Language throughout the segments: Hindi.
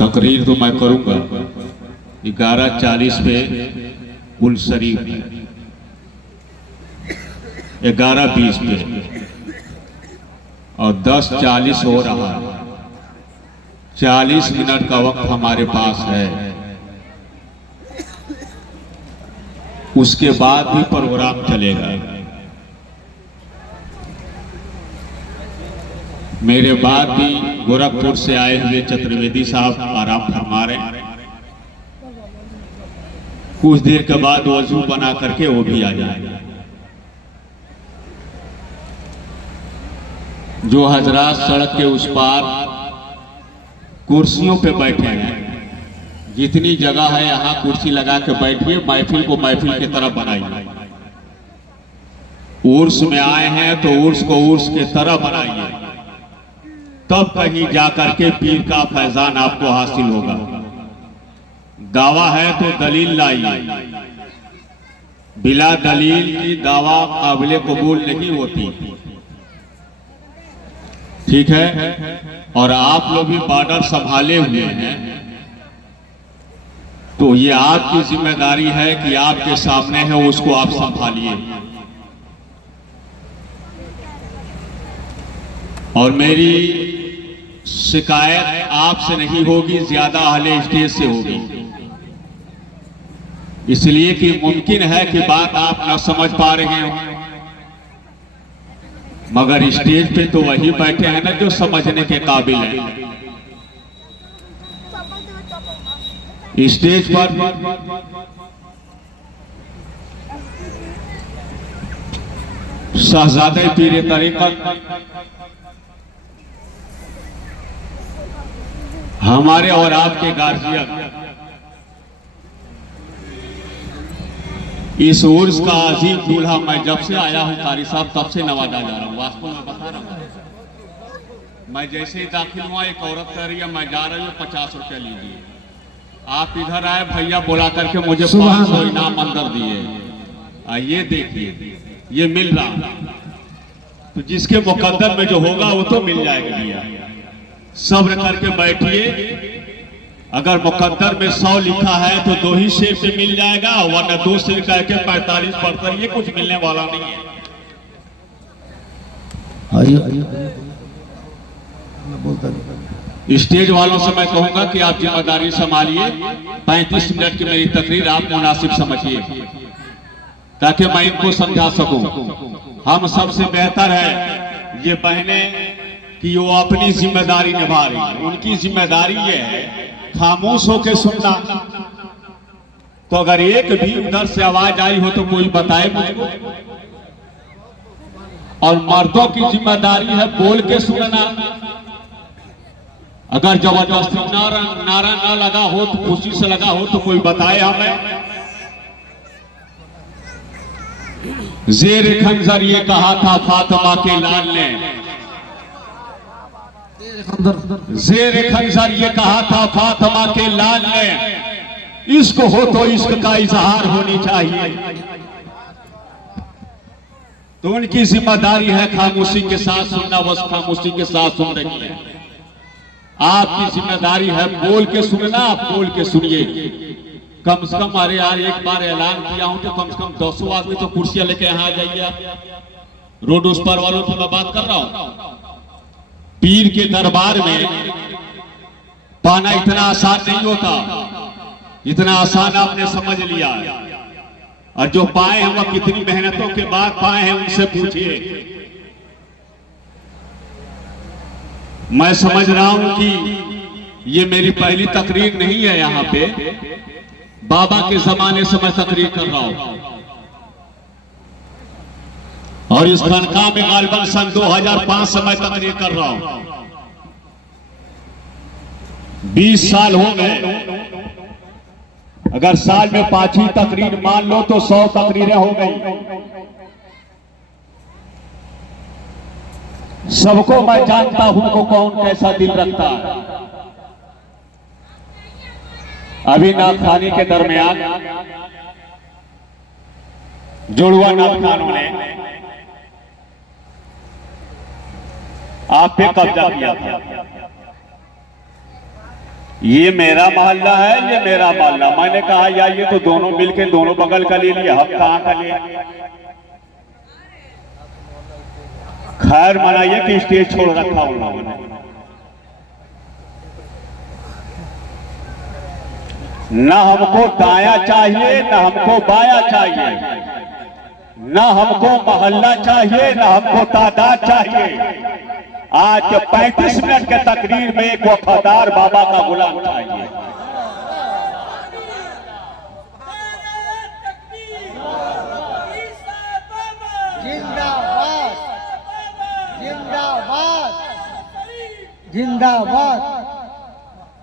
तकरीर तो मैं करूंगा 11:40 पे कुल शरीफ, 11:20 पे और 10:40 हो रहा है। 40 मिनट का वक्त हमारे पास है, उसके बाद भी प्रोग्राम चलेगा। मेरे बाद भी गोरखपुर से आए हुए चतुर्वेदी साहब आराम फरमा रहे हैं। कुछ देर के बाद वजू बना करके वो भी आ जाएगा। जो हजरात सड़क के उस पार कुर्सियों पे बैठे हैं, जितनी जगह है यहाँ कुर्सी लगा के बैठिए, महफिल को महफिल की तरह बनाइए। उर्स में आए हैं तो उर्स को उर्स के तरह बनाइए, तब कहीं जाकर के पीर का फैजान आपको हासिल होगा। दावा है तो दलील लाइए, बिला दलील की दावा काबिल कबूल नहीं होती, ठीक है। और आप लोग भी बॉर्डर संभाले हुए हैं, तो ये आपकी जिम्मेदारी है कि आपके सामने है उसको आप संभालिए। और मेरी शिकायत आपसे नहीं होगी, ज्यादा अहले स्टेज से होगी, इसलिए कि मुमकिन है कि बात आप न समझ पा रहे हो, मगर स्टेज पे तो वही बैठे हैं ना जो समझने के काबिल है। स्टेज पर शहजादे पीर तरीक़त हमारे और आपके गार्जियन इस उर्स का अजीम दूल्हा मैं जब से आया हूं कारी साहब तब से नवाजा जा रहा हूं। वास्तव में बता रहा हूं, मैं जैसे ही दाखिल हुआ एक औरत कह रही है मैं जा रही हूँ 50 रुपया लीजिए। आप इधर आए, भैया बुला करके मुझे 500 इनाम अंदर दिए। आइए देखिए ये मिल रहा, तो जिसके मुकद्दर में जो होगा वो तो मिल जाएगा भैया। सब्र करके बैठिए, अगर मुकद्दर में 100 लिखा है तो 2 ही शेर से मिल जाएगा, वरना 2 शेर कह के 45 पढ़कर ये कुछ मिलने वाला नहीं है। स्टेज वालों से मैं कहूंगा कि आप जिम्मेदारी संभालिए। 35 मिनट की मेरी तकरीर आप मुनासिब समझिए, ताकि मैं इनको समझा सकूं। हम सबसे बेहतर है ये बहनें कि वो अपनी जिम्मेदारी निभा रही है। उनकी जिम्मेदारी ये है खामोश होकर सुनना, तो अगर एक भी उधर से आवाज आई हो तो कोई बताए मुझको। और मर्दों की जिम्मेदारी है बोल के सुनना। अगर जबरदस्ती नारा ना लगा हो तो खुशी से लगा हो तो कोई बताए हमें। जेर खंजर ये कहा था फातिमा के लाल ने, जेर खंजर ये कहा था फातिमा के लाल ने, इश्क हो तो इश्क का इजहार होनी चाहिए। तो उनकी जिम्मेदारी है खामोशी के साथ सुनना, बस खामोशी के साथ सुन रही है। आपकी जिम्मेदारी है बोल के सुनना, आप बोल के सुनिए। कम से कम, अरे यार एक बार ऐलान किया हूं तो कम से कम 200 आदमी तो कुर्सियां लेके यहाँ आ जाइए आप। रोड उस पार वालों की मैं बात कर रहा हूं। पीर के दरबार में पाना इतना आसान नहीं होता, इतना आसान आपने समझ लिया। और जो पाए हैं वह कितनी मेहनतों के बाद पाए हैं, उनसे पूछिए। मैं समझ रहा हूं कि ये मेरी पहली तकरीर नहीं है यहाँ पे, बाबा के जमाने से मैं तकरीर कर रहा हूं। और इस खानकाह में गालिबन सन 2005 से मैं तकरीर कर रहा हूं। 20 साल हो गए। अगर साल में 5 ही तकरीर मान लो तो 100 तकरीरें हो गई। सबको मैं जानता हूं को कौन कैसा दिल रखता है। अभी नाथ खानी के दरमियान जुड़वा नाथ खानों ने आप पे कब्जा किया था। ये मेरा मोहल्ला है, ये मेरा मोहल्ला। मैंने कहा यार ये तो दोनों मिलके दोनों बगल का ले लिया, हम कहाँ का ले। खैर मनाइए कि स्टेज छोड़ रखा उन लोगों ने। न हमको दाया चाहिए, न हमको बाया चाहिए, न हमको मोहल्ला चाहिए, न हमको तादाद चाहिए। आज के 35 मिनट के तकरीर में एक वफादार बाबा का गुलाम चाहिए। जिंदाबाद जिंदाबाद जिंदाबाद।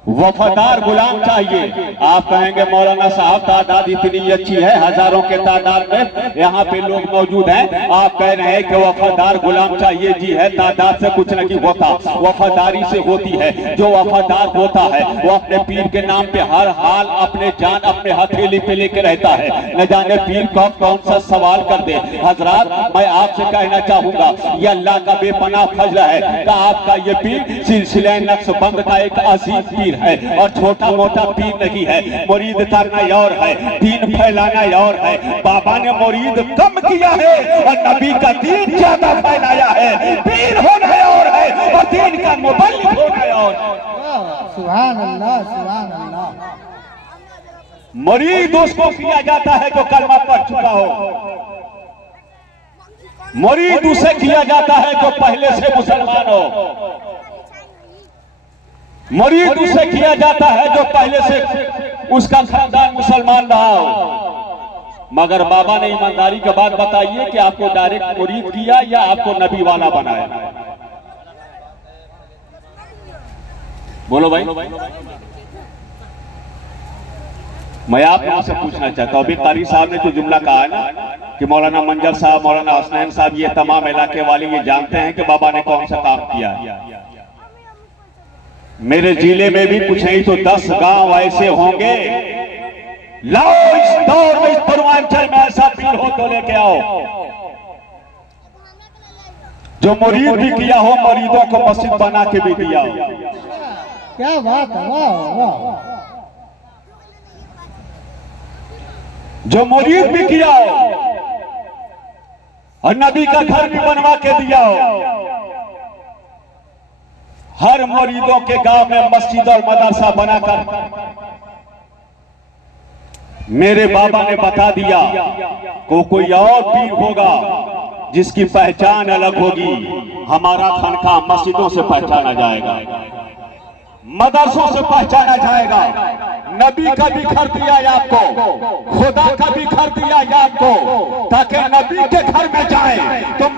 वफादार गुलाम चाहिए। आप कहेंगे मौलाना साहब तादाद इतनी अच्छी है, हजारों के तादाद में यहाँ पे लोग मौजूद हैं, आप कह रहे हैं कि वफादार गुलाम चाहिए। जी है, तादाद से कुछ नहीं होता, वफादारी से होती है। जो वफादार होता है वो अपने पीर के नाम पे हर हाल अपने जान अपने हथेली पे लेके रहता है। न जाने पीर कौन सा सवाल कर दे। हजरात, मैं आपसे कहना चाहूंगा ये अल्लाह का बेपनाह फजल है कि आपका ये पीर सिलसिला नक्शबंद का एक अजीम पीर है और छोटा मोटा पीर नहीं है। मुरीद करना और है, दीन फैलाना और है। बाबा ने मुरीद कम किया है और नबी का दीन ज्यादा फैलाया है। पीर होना और है और दीन का मुबल्लिग होना और। सुभान अल्लाह सुभान अल्लाह। मुरीद उसको किया जाता है जो कलमा पढ़ चुका हो। मुरीद उसे किया जाता है जो पहले से मुसलमान हो। मुरीद उसे किया जाता है जो पहले से उसका खानदान मुसलमान रहा हो। मगर बाबा ने ईमानदारी के बाद बताइए कि आपको डायरेक्ट मुरीद किया या आपको नबी वाला बनाया। बोलो भाई। मैं आप लोगों से पूछना चाहता हूँ, अभी कारी साहब ने जो जुमला कहा है ना कि मौलाना मंजर साहब, मौलाना हसनैन साहब, ये तमाम इलाके वाले ये जानते हैं कि बाबा ने कौन सा काम किया। मेरे जिले में भी कुछ नहीं तो 10 गांव ऐसे होंगे। लाओ इस दौर में, इस पूर्वांचल में ऐसा पीर हो तो लेके आओ जो मुरीद भी किया हो, मुरीदों को मस्जिद बना के भी दिया हो। क्या बात है, वाह वाह। जो मुरीद भी किया हो और नबी का घर भी बनवा के दिया हो। हर मुरीदों के गांव में मस्जिद और मदरसा बनाकर मेरे बाबा ने बता दिया को कोई और पीर होगा जिसकी पहचान अलग होगी। हमारा खानका मस्जिदों से पहचाना जाएगा, मदरसों से पहचाना जाएगा। नबी का भी घर दिया है आपको, खुदा का भी घर दिया है आपको, ताकि नबी के घर में जाए तो